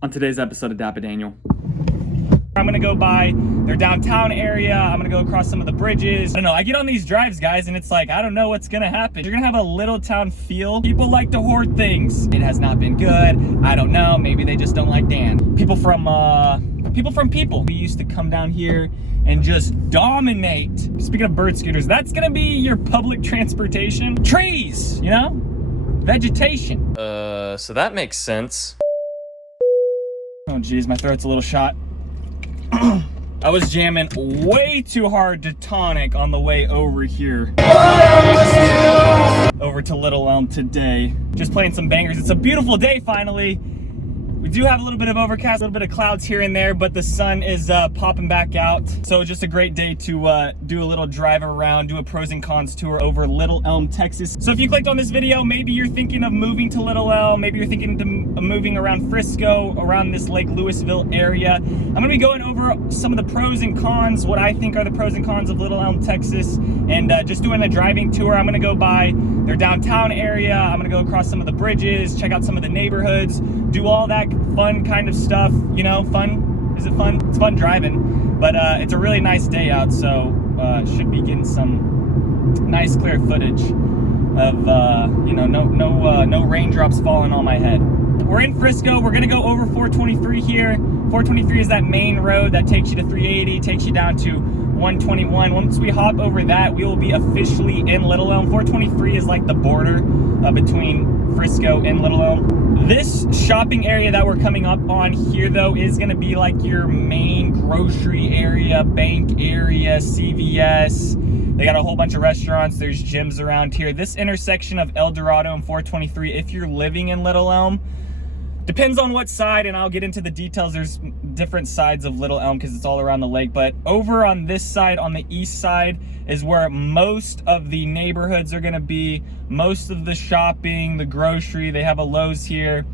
on today's episode of DAPA.DANIEL. I'm gonna go by their downtown area. I'm gonna go across some of the bridges. I don't know, I get on these drives, guys, and it's like, I don't know what's gonna happen. You're gonna have a little town feel. People like to hoard things. It has not been good. I don't know, maybe they just don't like Dan. People from people. We used to come down here and just dominate. Speaking of bird scooters, that's gonna be your public transportation. Trees, you know? Vegetation. So that makes sense. Oh geez, my throat's a little shot. I was jamming way too hard to tonic on the way over here. Over to Little Elm today. Just playing some bangers. It's a beautiful day finally. We do have a little bit of overcast, a little bit of clouds here and there, but the sun is popping back out. So just a great day to do a little drive around, do a pros and cons tour over Little Elm, Texas. So if you clicked on this video, maybe you're thinking of moving to Little Elm, maybe you're thinking of moving around Frisco, around this Lake Lewisville area. I'm gonna be going over some of the pros and cons, what I think are the pros and cons of Little Elm, Texas, and just doing a driving tour. I'm gonna go by their downtown area. I'm gonna go across some of the bridges, check out some of the neighborhoods, do all that fun kind of stuff, you know. Fun, is it fun? It's fun driving, but it's a really nice day out, so should be getting some nice clear footage of you know, no raindrops falling on my head. We're in Frisco. We're gonna go over 423 here. 423 is that main road that takes you to 380, takes you down to 121. Once we hop over that, we will be officially in Little Elm. 423 is like the border between Frisco and Little Elm. This shopping area that we're coming up on here, though, is going to be like your main grocery area, bank area, CVS. They got a whole bunch of restaurants. There's gyms around here. This intersection of El Dorado and 423, if you're living in Little Elm, depends on what side, and I'll get into the details. There's different sides of Little Elm because it's all around the lake, but over on this side, on the east side, is where most of the neighborhoods are gonna be, most of the shopping, the grocery. They have a Lowe's here,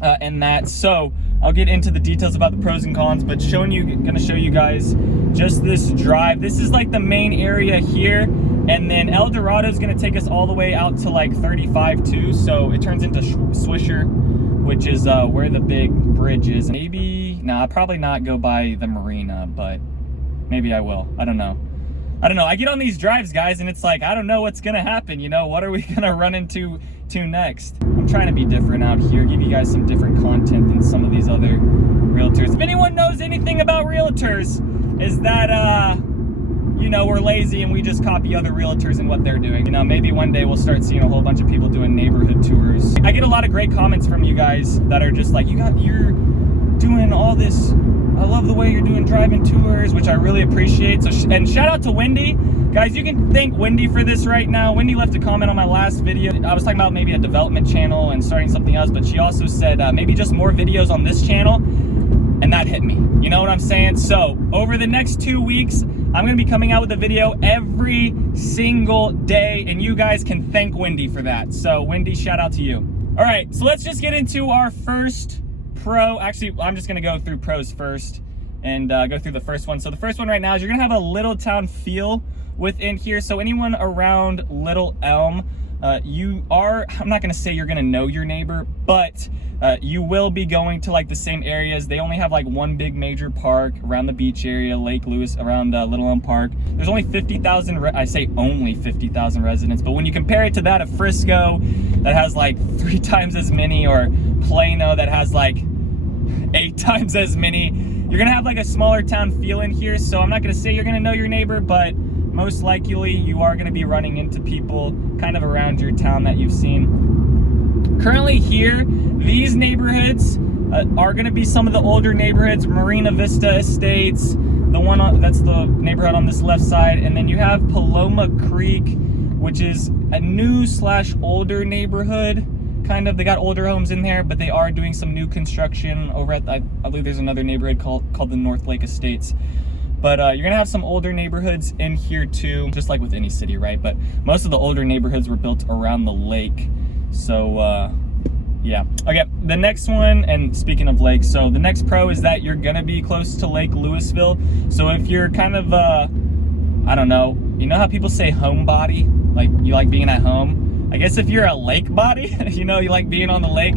and that. So I'll get into the details about the pros and cons, but gonna show you guys just this drive. This is like the main area here, and then El Dorado is gonna take us all the way out to like 35 too, so it turns into Swisher, which is where the big bridge is. Maybe, I'll probably not go by the marina, but maybe I will. I don't know. I get on these drives, guys, and it's like, I don't know what's gonna happen, you know? What are we gonna run into next? I'm trying to be different out here, give you guys some different content than some of these other realtors. If anyone knows anything about realtors, is that, you know, we're lazy and we just copy other realtors and what they're doing. You know, maybe one day we'll start seeing a whole bunch of people doing neighborhood tours. I get a lot of great comments from you guys that are just like, you're doing all this, I love the way you're doing driving tours, which I really appreciate. So, and shout out to Wendy. Guys, you can thank Wendy for this right now. Wendy left a comment on my last video. I was talking about maybe a development channel and starting something else, but she also said maybe just more videos on this channel, and that hit me. You know what I'm saying? So over the next 2 weeks, I'm gonna be coming out with a video every single day, and you guys can thank Wendy for that. So Wendy, shout out to you. All right, so let's just get into our first pro. Actually, I'm just gonna go through pros first and go through the first one. So the first one right now is you're gonna have a little town feel within here. So anyone around Little Elm, I'm not gonna say you're gonna know your neighbor, but you will be going to like the same areas. They only have like one big major park around the beach area, Lake Lewis, around Little Elm Park. There's only 50,000, I say only 50,000 residents, but when you compare it to that of Frisco, that has like 3 times as many, or Plano that has like 8 times as many, you're gonna have like a smaller town feel in here. So I'm not gonna say you're gonna know your neighbor, but most likely you are gonna be running into people kind of around your town that you've seen. Currently here, these neighborhoods are gonna be some of the older neighborhoods, Marina Vista Estates, that's the neighborhood on this left side, and then you have Paloma Creek, which is a new / older neighborhood. Kind of, they got older homes in there, but they are doing some new construction over at, I believe there's another neighborhood called the North Lake Estates. But you're gonna have some older neighborhoods in here too, just like with any city, right? But most of the older neighborhoods were built around the lake. So yeah. Okay, the next one, and speaking of lakes, so the next pro is that you're gonna be close to Lake Lewisville. So if you're kind of, I don't know, you know how people say homebody? Like you like being at home? I guess if you're a lake body, you know, you like being on the lake,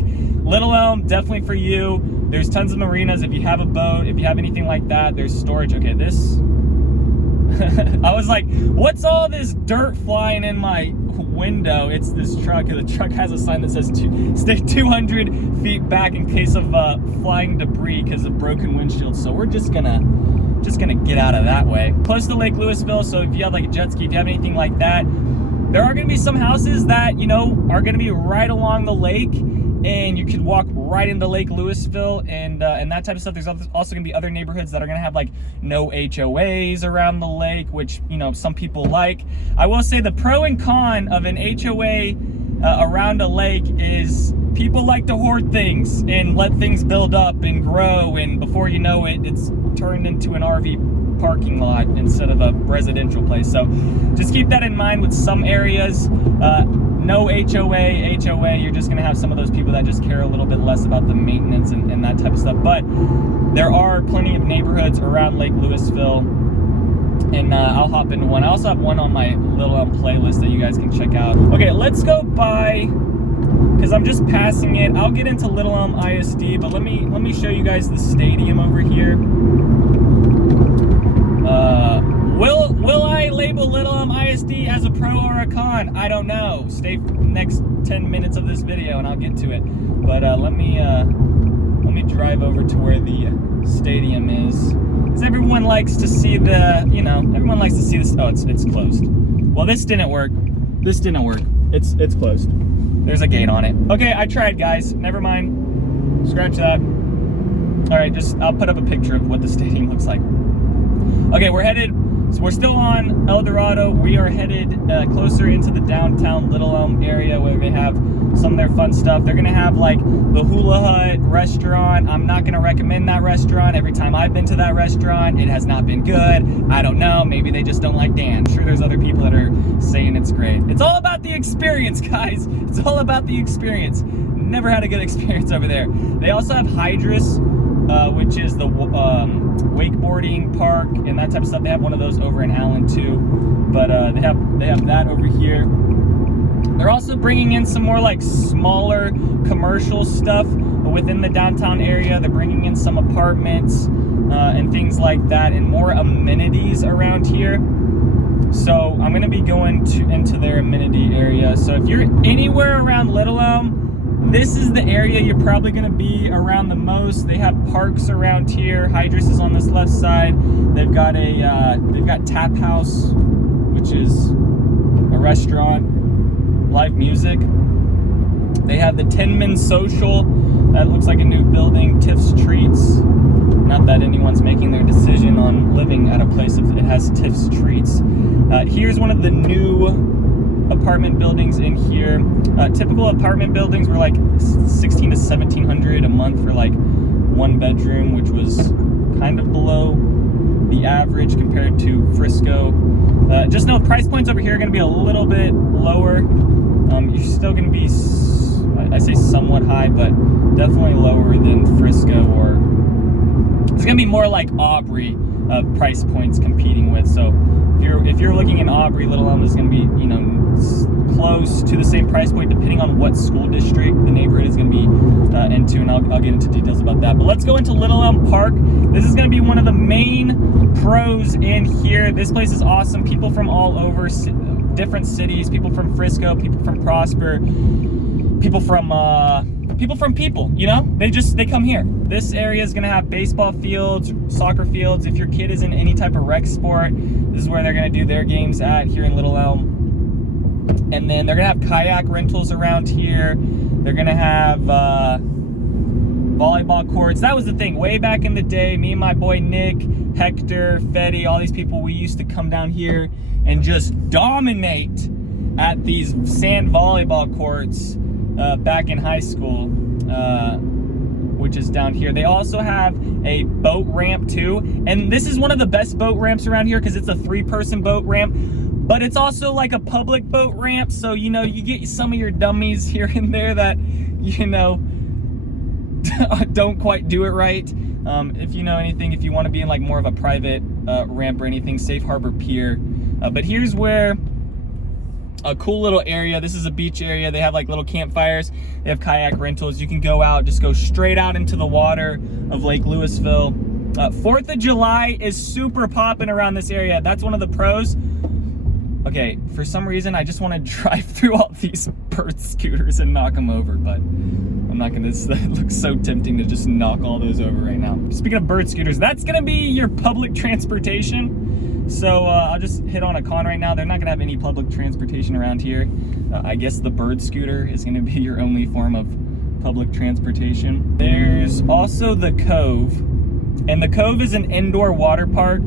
Little Elm, definitely for you. There's tons of marinas. If you have a boat, if you have anything like that, there's storage. Okay, this... I was like, what's all this dirt flying in my window? It's this truck. The truck has a sign that says stay 200 feet back in case of flying debris because of broken windshields. So we're just gonna get out of that way. Close to Lake Louisville, so if you have like a jet ski, if you have anything like that, there are gonna be some houses that, you know, are gonna be right along the lake, and you could walk right into Lake Louisville and that type of stuff. There's also gonna be other neighborhoods that are gonna have like no HOAs around the lake, which, you know, some people like. I will say the pro and con of an HOA around a lake is people like to hoard things and let things build up and grow, and before you know it, it's turned into an RV parking lot instead of a residential place. So just keep that in mind with some areas. No HOA, you're just gonna have some of those people that just care a little bit less about the maintenance and that type of stuff. But there are plenty of neighborhoods around Lake Louisville, and I'll hop into one. I also have one on my Little Elm playlist that you guys can check out. Okay, let's go by, because I'm just passing it. I'll get into Little Elm ISD, but let me show you guys the stadium over here. Will I label Little Elm ISD as a pro or a con? I don't know. Stay next 10 minutes of this video and I'll get to it. But let me drive over to where the stadium is, because everyone likes to see the, you know, everyone likes to see this. Oh, it's closed. Well, this didn't work. This didn't work. It's closed. There's a gate on it. Okay, I tried, guys. Never mind. Scratch that. All right, I'll put up a picture of what the stadium looks like. Okay, so we're still on El Dorado. We are headed closer into the downtown Little Elm area where they have some of their fun stuff. They're gonna have like the Hula Hut restaurant. I'm not gonna recommend that restaurant. Every time I've been to that restaurant, it has not been good. I don't know, maybe they just don't like Dan. I'm sure there's other people that are saying it's great. It's all about the experience, guys. It's all about the experience. Never had a good experience over there. They also have Hydrus, which is the wakeboarding park and that type of stuff. They have one of those over in Allen too, but they have that over here. They're also bringing in some more like smaller commercial stuff within the downtown area. They're bringing in some apartments and things like that, and more amenities around here. So I'm gonna be going into their amenity area. So if you're anywhere around Little Elm, this is the area you're probably gonna be around the most. They have parks around here. Hydrus is on this left side. They've got Tap House, which is a restaurant, live music. They have the Tinman Social. That looks like a new building. Tiff's Treats. Not that anyone's making their decision on living at a place if it has Tiff's Treats. Here's one of the new apartment buildings in here. Typical apartment buildings were like $1,600 to $1,700 a month for like one bedroom, which was kind of below the average compared to Frisco. Just know price points over here are going to be a little bit lower. You're still going to be, I say somewhat high, but definitely lower than Frisco, or it's going to be more like Aubrey price points competing with. So if you're looking in Aubrey, Little Elm is going to be, you know, close to the same price point depending on what school district the neighborhood is going to be into, and I'll get into details about that. But let's go into Little Elm Park. This is going to be one of the main pros in here. This place is awesome. People from all over different cities, people from Frisco, people from Prosper, people from people, you know, they come here. This area is going to have baseball fields, soccer fields. If your kid is in any type of rec sport, this is where they're going to do their games at here in Little Elm. And then they're going to have kayak rentals around here. They're going to have volleyball courts. That was the thing way back in the day. Me and my boy Nick, Hector, Fetty, all these people, we used to come down here and just dominate at these sand volleyball courts back in high school, which is down here. They also have a boat ramp too, and this is one of the best boat ramps around here because it's a 3-person boat ramp, but it's also like a public boat ramp, so you know, you get some of your dummies here and there that, you know, don't quite do it right. If you know anything, if you want to be in like more of a private ramp or anything, Safe Harbor Pier. But here's where a cool little area. This is a beach area. They have like little campfires. They have kayak rentals. You can go out, just go straight out into the water of Lake Louisville. 4th of July is super popping around this area. That's one of the pros. Okay, for some reason, I just want to drive through all these bird scooters and knock them over, but I'm not gonna. It looks so tempting to just knock all those over right now. Speaking of bird scooters, that's gonna be your public transportation. So I'll just hit on a con right now. They're not gonna have any public transportation around here. I guess the bird scooter is gonna be your only form of public transportation. There's also the Cove, and the Cove is an indoor water park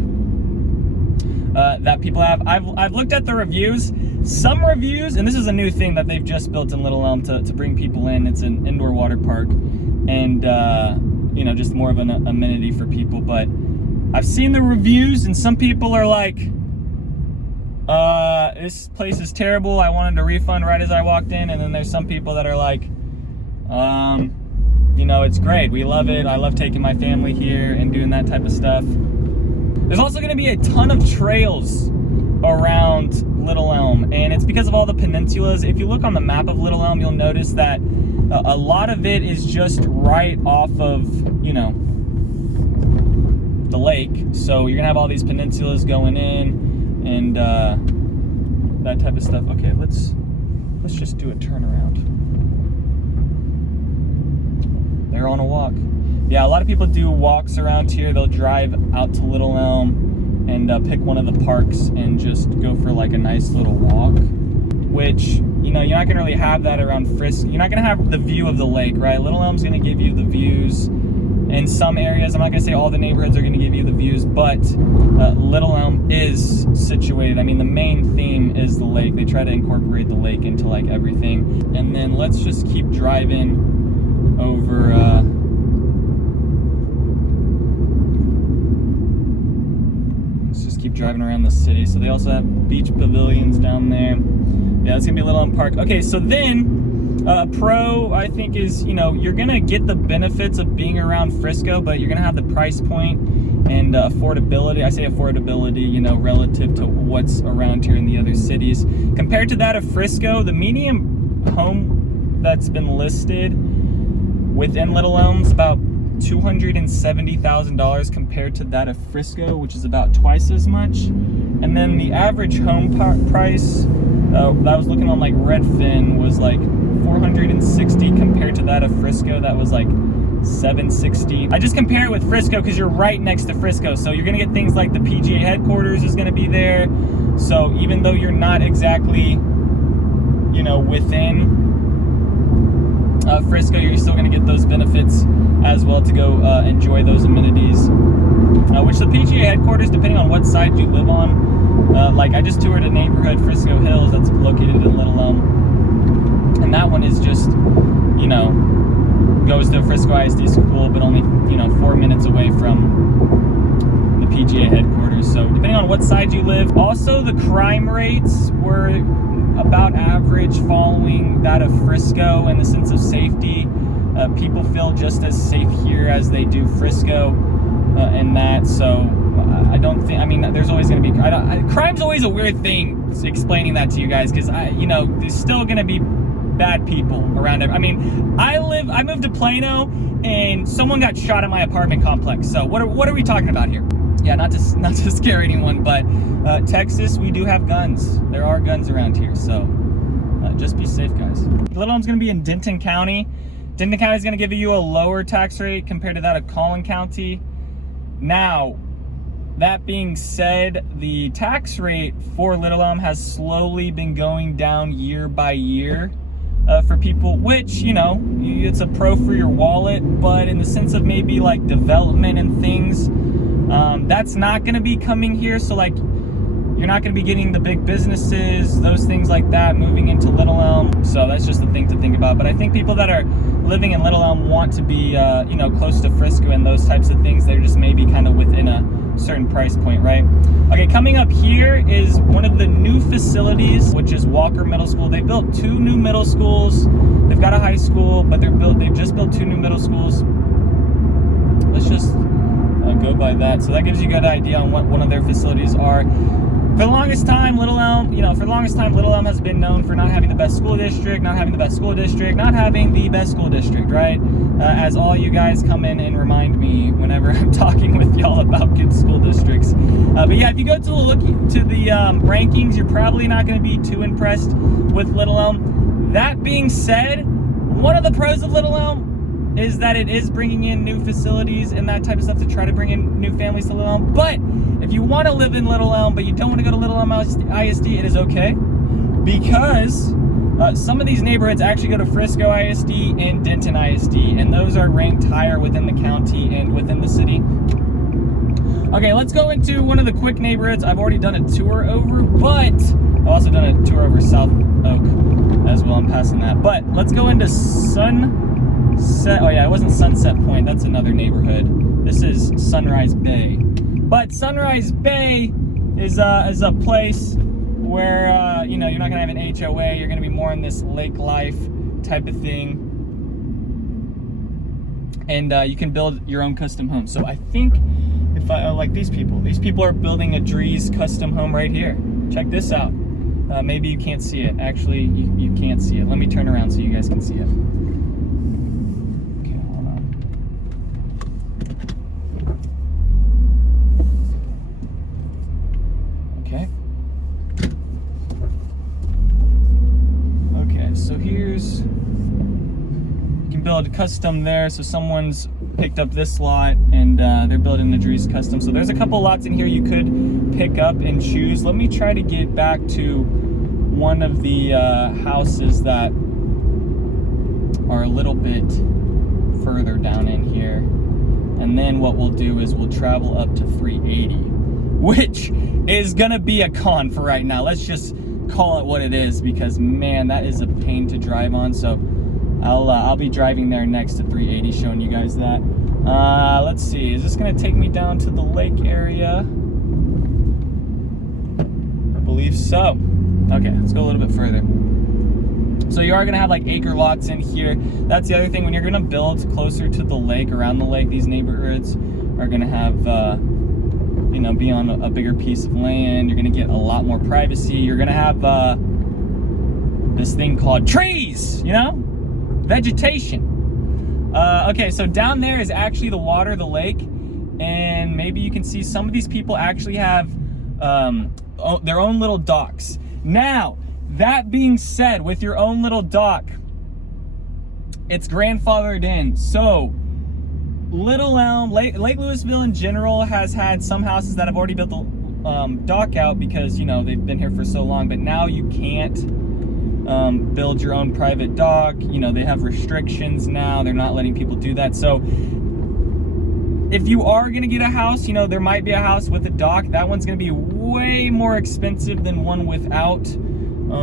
that people have. I've looked at the reviews. Some reviews, and this is a new thing that they've just built in Little Elm to bring people in. It's an indoor water park, and you know, just more of an amenity for people. But I've seen the reviews, and some people are like, this place is terrible. I wanted a refund right as I walked in. And then there's some people that are like, you know, it's great. We love it. I love taking my family here and doing that type of stuff. There's also going to be a ton of trails around Little Elm, and it's because of all the peninsulas. If you look on the map of Little Elm, you'll notice that a lot of it is just right off of, you know, the lake. So you're gonna have all these peninsulas going in, and that type of stuff. Okay, let's just do a turnaround. They're on a walk. Yeah, a lot of people do walks around here. They'll drive out to Little Elm and pick one of the parks and just go for like a nice little walk, which, you know, you're not gonna really have that around Frisco. You're not gonna have the view of the lake, right? Little Elm's gonna give you the views in some areas. I'm not gonna say all the neighborhoods are gonna give you the views, but Little Elm is situated. I mean, the main theme is the lake. They try to incorporate the lake into like everything. And then let's just keep driving over keep driving around the city. So they also have beach pavilions down there. Yeah, it's gonna be Little Elm Park. Okay, so then pro, I think, is, you know, you're gonna get the benefits of being around Frisco, but you're gonna have the price point and affordability. I say affordability, you know, relative to what's around here in the other cities. Compared to that of Frisco, the median home that's been listed within Little Elm is about $270,000 compared to that of Frisco, which is about twice as much. And then the average home price that I was looking on like Redfin was like $460 compared to that of Frisco that was like $760. I just compare it with Frisco because you're right next to Frisco, so you're gonna get things like the PGA headquarters is gonna be there. So even though you're not exactly, you know, within Frisco, you're still going to get those benefits as well to go enjoy those amenities. Which the PGA headquarters, depending on what side you live on, like I just toured a neighborhood, Frisco Hills, that's located in Little Elm, and that one is just, you know, goes to Frisco ISD school, but only, you know, 4 minutes away from the PGA headquarters. So depending on what side you live. Also, the crime rates were about average following that of Frisco in the sense of safety. People feel just as safe here as they do Frisco in that. So I don't think, I mean, there's always going to be, crime's always a weird thing explaining that to you guys, because you know, there's still going to be bad people around it. I mean, I moved to Plano and someone got shot at my apartment complex. So what are we talking about here? Yeah, not to scare anyone, but Texas, we do have guns. There are guns around here, so just be safe, guys. Little Elm's gonna be in Denton County. Denton County is gonna give you a lower tax rate compared to that of Collin County. Now, that being said, the tax rate for Little Elm has slowly been going down year by year for people, which, you know, it's a pro for your wallet, but in the sense of maybe like development and things, that's not going to be coming here. So like, you're not going to be getting the big businesses, those things like that, moving into Little Elm. So that's just a thing to think about. But I think people that are living in Little Elm want to be, you know, close to Frisco and those types of things. They're just maybe kind of within a certain price point, right? Okay, coming up here is one of the new facilities, which is Walker Middle School. They built 2 new middle schools. They've got a high school, but they've just built 2 new middle schools. Let's just go by that. So that gives you a good idea on what one of their facilities are. For the longest time, Little Elm has been known for not having the best school district, not having the best school district, right? As all you guys come in and remind me whenever I'm talking with y'all about good school districts. But yeah, if you go to the rankings, you're probably not going to be too impressed with Little Elm. That being said, one of the pros of Little Elm is that it is bringing in new facilities and that type of stuff to try to bring in new families to Little Elm. But if you want to live in Little Elm, but you don't want to go to Little Elm ISD, it is okay, because some of these neighborhoods actually go to Frisco ISD and Denton ISD, and those are ranked higher within the county and within the city. Okay, let's go into one of the quick neighborhoods I've already done a tour over, but I've also done a tour over South Oak as well. I'm passing that. But let's go into Sunset. Oh yeah, it wasn't Sunset Point. That's another neighborhood. This is Sunrise Bay. But Sunrise Bay is a place where you know, you're not gonna have an HOA. You're gonna be more in this lake life type of thing, and you can build your own custom home. So I think if I like these people are building a Drees custom home right here. Check this out. Maybe you can't see it. Actually, you can't see it. Let me turn around so you guys can see it. Okay, hold on. Okay. Okay, so here's, you can build custom there. So someone's picked up this lot and they're building the Drees custom. So there's a couple lots in here you could pick up and choose. Let me try to get back to one of the houses that are a little bit further down in here, and then what we'll do is we'll travel up to 380, which is gonna be a con for right now. Let's just call it what it is, because man, that is a pain to drive on. So I'll be driving there next to 380, showing you guys that. Let's see, is this gonna take me down to the lake area? I believe so. Okay, let's go a little bit further. So you are gonna have like acre lots in here. That's the other thing, when you're gonna build closer to the lake, around the lake, these neighborhoods are gonna have, you know, be on a bigger piece of land. You're gonna get a lot more privacy. You're gonna have this thing called trees, you know? Vegetation. Okay, so down there is actually the water, the lake, and maybe you can see some of these people actually have their own little docks. Now, that being said, with your own little dock, it's grandfathered in. So Little Elm, Lake Louisville in general has had some houses that have already built the dock out because, you know, they've been here for so long, but now you can't build your own private dock. You know, they have restrictions now. They're not letting people do that. So if you are gonna get a house, you know, there might be a house with a dock. That one's gonna be way more expensive than one without.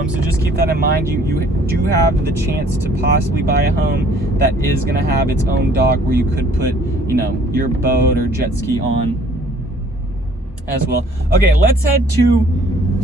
So just keep that in mind. You do have the chance to possibly buy a home that is gonna have its own dock where you could put, you know, your boat or jet ski on as well. Okay, let's head to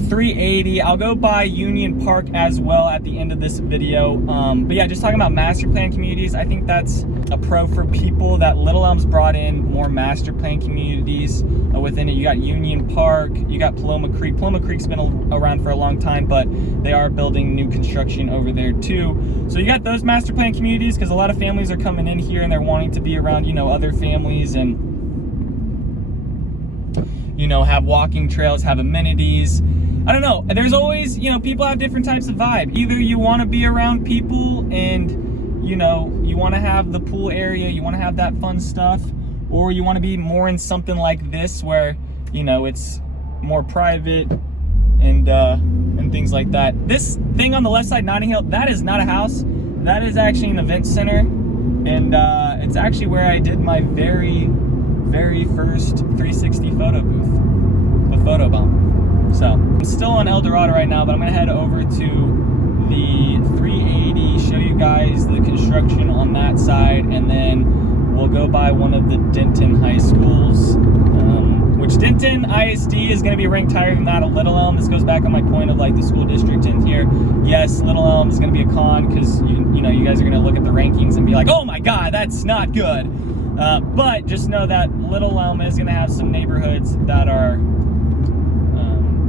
380. I'll go by Union Park as well at the end of this video. But yeah, just talking about master plan communities, I think that's a pro for people that Little Elm's brought in more master plan communities within it. You got Union Park, you got Paloma Creek. Paloma Creek's been around for a long time, but they are building new construction over there too. So you got those master plan communities because a lot of families are coming in here and they're wanting to be around, you know, other families and, you know, have walking trails, have amenities. I don't know, there's always, you know, people have different types of vibe. Either you want to be around people and, you know, you want to have the pool area, you want to have that fun stuff, or you want to be more in something like this where, you know, it's more private and things like that. This thing on the left side, Notting Hill, that is not a house. That is actually an event center, and it's actually where I did my very first 360 photo booth, the photo bomb. So I'm still on El Dorado right now, but I'm gonna head over to the 380, show you guys the construction on that side, and then we'll go by one of the Denton high schools, which Denton ISD is gonna be ranked higher than that of Little Elm. This goes back on my point of like the school district in here. Yes, Little Elm is gonna be a con because you know, you guys are gonna look at the rankings and be like, oh my God, that's not good. But just know that Little Elm is gonna have some neighborhoods that are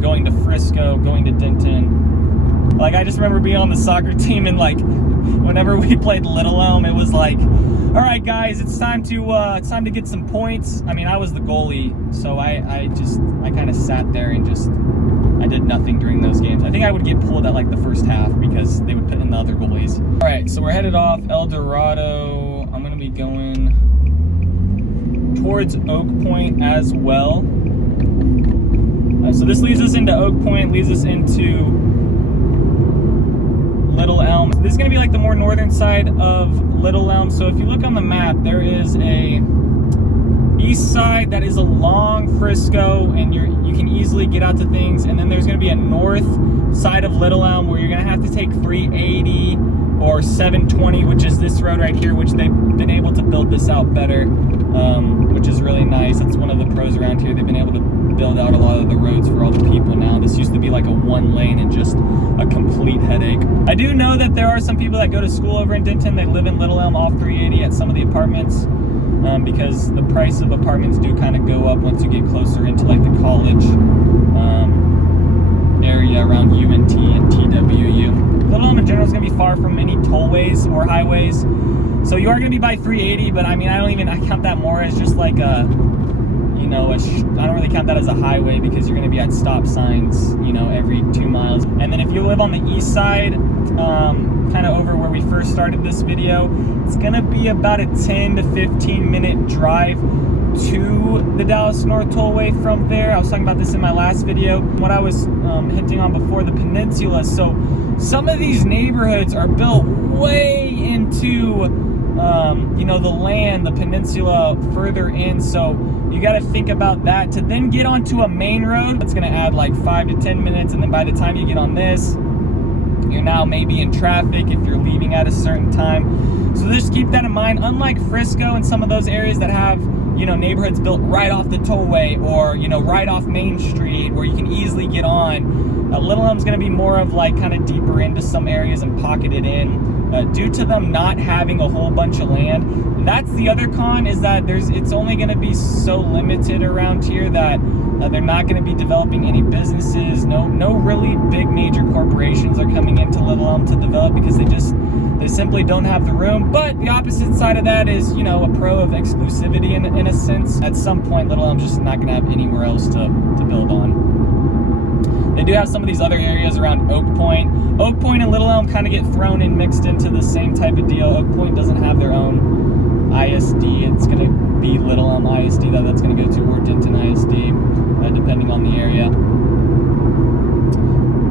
going to Frisco, going to Denton. Like, I just remember being on the soccer team, and like whenever we played Little Elm, it was like, all right guys, it's time to get some points. I mean, I was the goalie, so I kind of sat there and just, I did nothing during those games. I think I would get pulled at like the first half because they would put in the other goalies. All right, so we're headed off El Dorado. I'm gonna be going towards Oak Point as well. So this leads us into Oak Point, leads us into Little Elm. This is gonna be like the more northern side of Little Elm. So if you look on the map, there is a east side that is along Frisco, and you can easily get out to things. And then there's gonna be a north side of Little Elm where you're gonna have to take 380 or 720, which is this road right here, which they've been able to build this out better, which is really nice. That's one of the pros around here. They've been able to build out a lot of the roads for all the people now. This used to be like a one lane and just a complete headache. I do know that there are some people that go to school over in Denton. They live in Little Elm off 380 at some of the apartments, because the price of apartments do kind of go up once you get closer into like the college area around UNT and TWU. Little Elm in general is going to be far from any tollways or highways, so you are going to be by 380, but I mean, I count that more as just like a, you know, I don't really count that as a highway because you're going to be at stop signs, you know, every 2 miles. And then if you live on the east side, kind of over where we first started this video, it's going to be about a 10 to 15 minute drive to the Dallas North Tollway from there. I was talking about this in my last video, what I was hinting on before, the peninsula. So some of these neighborhoods are built way into you know, the land, the peninsula further in, so you got to think about that to then get onto a main road. It's going to add like 5 to 10 minutes, and then by the time you get on this, you're now maybe in traffic if you're leaving at a certain time. So just keep that in mind. Unlike Frisco and some of those areas that have, you know, neighborhoods built right off the tollway, or, you know, right off Main Street where you can easily get on, Little Elm's going to be more of like kind of deeper into some areas and pocketed in, due to them not having a whole bunch of land. That's the other con, is that it's only going to be so limited around here that they're not going to be developing any businesses. No really big major corporations are coming into Little Elm to develop because they simply don't have the room. But the opposite side of that is, you know, a pro of exclusivity in a sense. At some point, Little Elm's just not going to have anywhere else to build on. They do have some of these other areas around Oak Point. Oak Point and Little Elm kind of get thrown in, mixed into the same type of deal. Oak Point doesn't have their own ISD. It's going to be Little Elm ISD that's going to go to, or Denton ISD, depending on the area.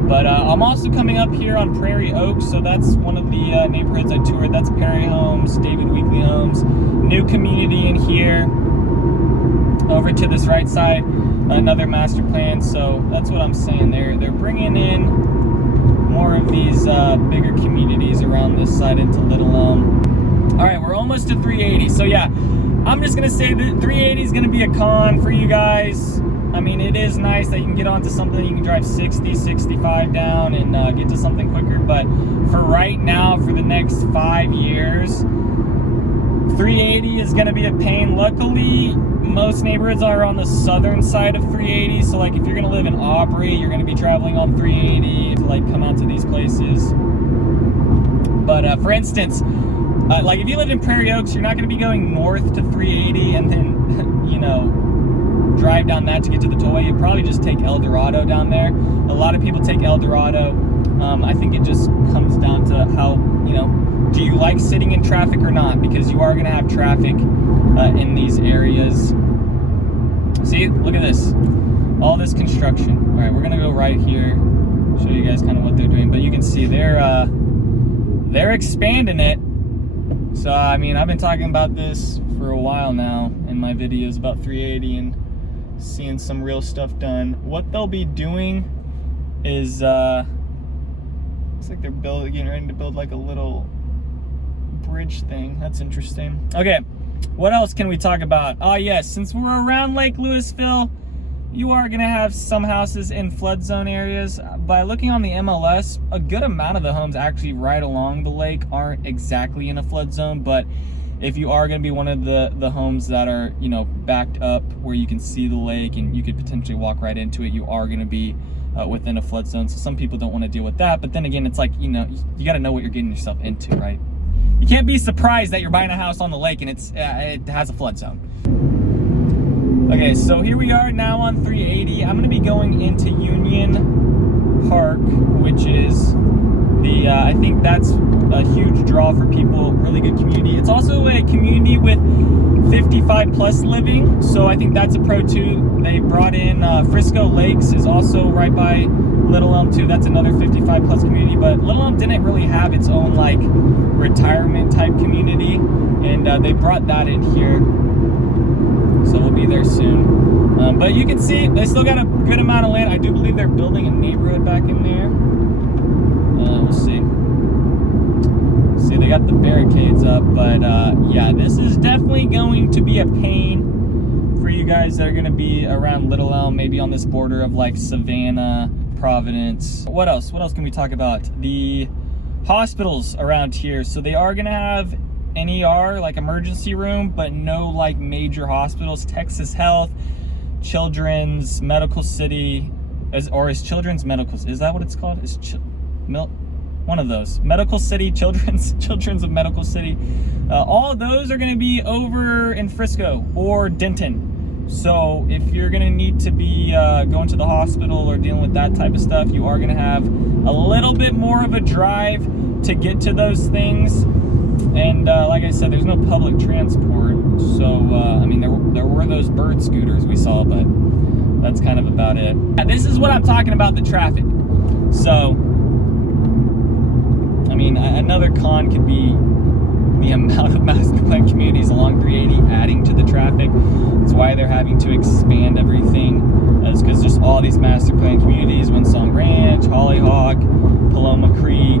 But I'm also coming up here on Prairie Oaks, so that's one of the neighborhoods I toured. That's Perry Homes, David Weekley Homes, new community in here. Over to this right side, another master plan. So that's what I'm saying. They're bringing in more of these bigger communities around this side into Little Elm. All right, we're almost to 380. So yeah, I'm just gonna say that 380 is gonna be a con for you guys. I mean, it is nice that you can get onto something, you can drive 60, 65 down and get to something quicker. But for right now, for the next 5 years, 380 is gonna be a pain. Luckily, most neighborhoods are on the southern side of 380, so like if you're gonna live in Aubrey, you're gonna be traveling on 380 to like come out to these places. But for instance, like if you lived in Prairie Oaks, you're not gonna be going north to 380 and then you know, drive down that to get to the tollway. You probably just take El Dorado down there. A lot of people take El Dorado. I think it just comes down to how, you know, do you like sitting in traffic or not? Because you are gonna have traffic in these areas. See, look at this, all this construction. All right, we're gonna go right here, show you guys kind of what they're doing. But you can see they're expanding it. So I mean, I've been talking about this for a while now in my videos about 380 and seeing some real stuff done. What they'll be doing is looks like they're getting ready to build like a little bridge thing. That's interesting. Okay, what else can we talk about? Oh yes, since we're around Lake Louisville, you are gonna have some houses in flood zone areas. By looking on the MLS, a good amount of the homes actually right along the lake aren't exactly in a flood zone, but if you are gonna be one of the homes that are, you know, backed up where you can see the lake and you could potentially walk right into it, you are gonna be within a flood zone. So some people don't want to deal with that. But then again, it's like, you know, you got to know what you're getting yourself into, right? You can't be surprised that you're buying a house on the lake and it has a flood zone. Okay, so here we are now on 380. I'm going to be going into Union Park, which is the, I think that's a huge draw for people, really good community. It's also a community with 55 plus living, so I think that's a pro too. They brought in Frisco Lakes is also right by Little Elm too. That's another 55 plus community, but Little Elm didn't really have its own like retirement type community, and they brought that in here. So we'll be there soon. But you can see they still got a good amount of land. I do believe they're building a neighborhood back in there. We'll see. See, they got the barricades up, but yeah, this is definitely going to be a pain for you guys that are going to be around Little Elm, maybe on this border of like Savannah, Providence. What else? What else can we talk about? The hospitals around here. So they are going to have an ER, like emergency room, but no like major hospitals. Texas Health, Children's Medical City, is Children's Medical, is that what it's called? One of those. Medical City, Children's of Medical City. All of those are going to be over in Frisco or Denton. So if you're going to need to be going to the hospital or dealing with that type of stuff, you are going to have a little bit more of a drive to get to those things. And like I said, there's no public transport. So, I mean, there were those bird scooters we saw, but that's kind of about it. This is what I'm talking about, the traffic. So, I mean, another con could be the amount of master plan communities along 380 adding to the traffic. That's why they're having to expand everything. That's because just all these master plan communities, Windsong Ranch, Hollyhock, Paloma Creek,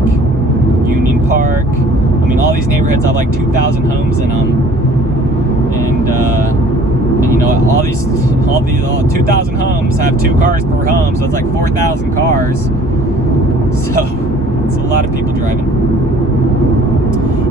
Union Park. I mean, all these neighborhoods have like 2,000 homes in them. And you know, all these 2,000 homes have 2 cars per home. So it's like 4,000 cars. So it's a lot of people driving.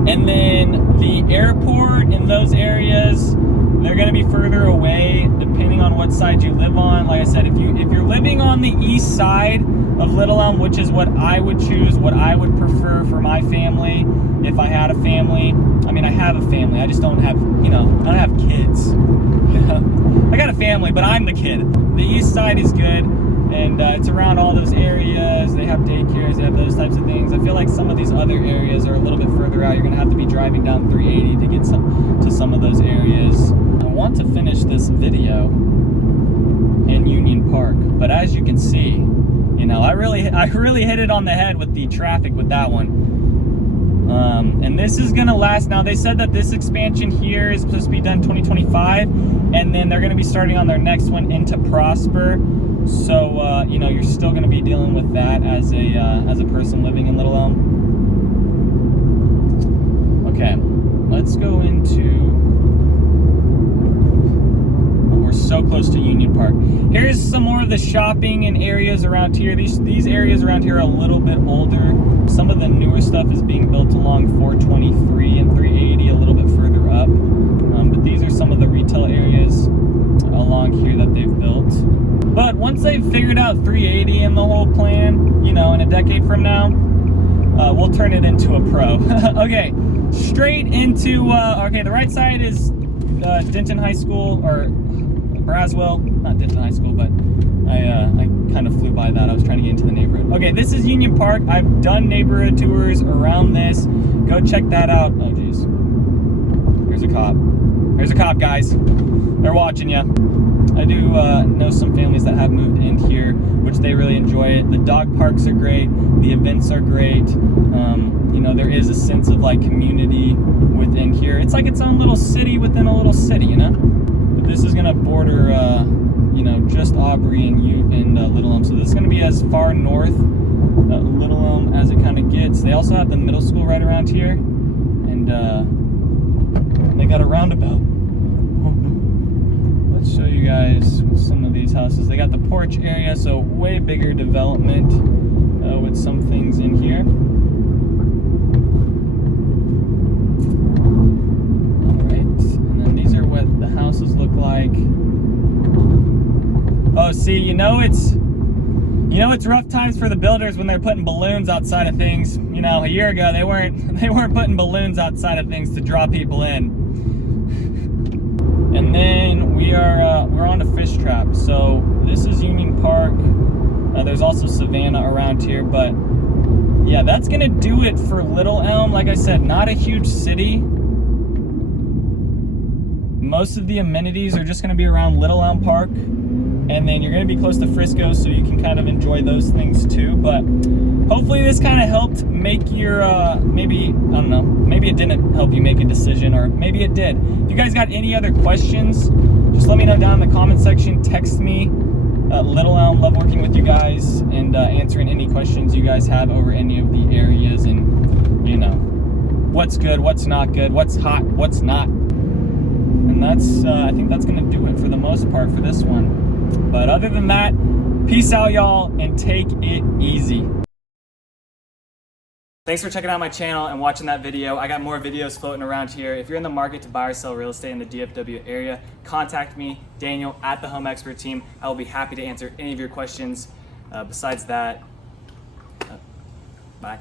And then the airport in those areas, they're going to be further away depending on what side you live on. Like I said, if you're living on the east side of Little Elm, which is what I would choose, what I would prefer for my family, if I had a family. I mean, I have a family. I just don't have, you know, I don't have kids. I got a family, but I'm the kid. The east side is good. And it's around all those areas. They have daycares, they have those types of things. I feel like some of these other areas are a little bit further out. You're gonna have to be driving down 380 to get to some of those areas. I want to finish this video in Union Park, but as you can see, you know, I really hit it on the head with the traffic with that one. And this is gonna last. Now they said that this expansion here is supposed to be done 2025, and then they're gonna be starting on their next one into Prosper. So, you know, you're still going to be dealing with that as a person living in Little Elm. Okay, let's go into... We're so close to Union Park. Here's some more of the shopping and areas around here. These areas around here are a little bit older. Some of the newer stuff is being built along 423 and 380, a little bit further up. But these are some of the retail areas along here that they've built. But once they've figured out 380 and the whole plan, you know, in a decade from now, we'll turn it into a pro. Okay, straight into, okay, the right side is Denton High School, or Braswell, not Denton High School, but I kind of flew by that. I was trying to get into the neighborhood. Okay, this is Union Park. I've done neighborhood tours around this. Go check that out. Oh, geez. Here's a cop. There's a cop, guys. They're watching you. I do know some families that have moved in here, which they really enjoy it. The dog parks are great. The events are great. You know, there is a sense of like community within here. It's like its own little city within a little city, you know? But this is gonna border, you know, just Aubrey and Little Elm. So this is gonna be as far north Little Elm as it kind of gets. They also have the middle school right around here, and they got a roundabout. Let's show you guys some of these houses. They got the porch area, so way bigger development with some things in here. Alright, and then these are what the houses look like. Oh, see, you know You know, it's rough times for the builders when they're putting balloons outside of things. You know, a year ago they weren't putting balloons outside of things to draw people in. And then we're on a fish trap. So this is Union Park. There's also Savannah around here, but yeah, that's gonna do it for Little Elm. Like I said, not a huge city. Most of the amenities are just gonna be around Little Elm Park, and then you're gonna be close to Frisco, so you can kind of enjoy those things too. But hopefully this kind of helped make your, maybe, I don't know, maybe it didn't help you make a decision, or maybe it did. If you guys got any other questions, just let me know down in the comment section, text me. Little Elm, love working with you guys and answering any questions you guys have over any of the areas, and you know, what's good, what's not good, what's hot, what's not. And that's, I think that's gonna do it for the most part for this one. But other than that, peace out y'all, and take it easy. Thanks for checking out my channel and watching that video. I got more videos floating around here. If you're in the market to buy or sell real estate in the DFW area, contact me, Daniel, at the Home Expert Team. I will be happy to answer any of your questions. Besides that, bye.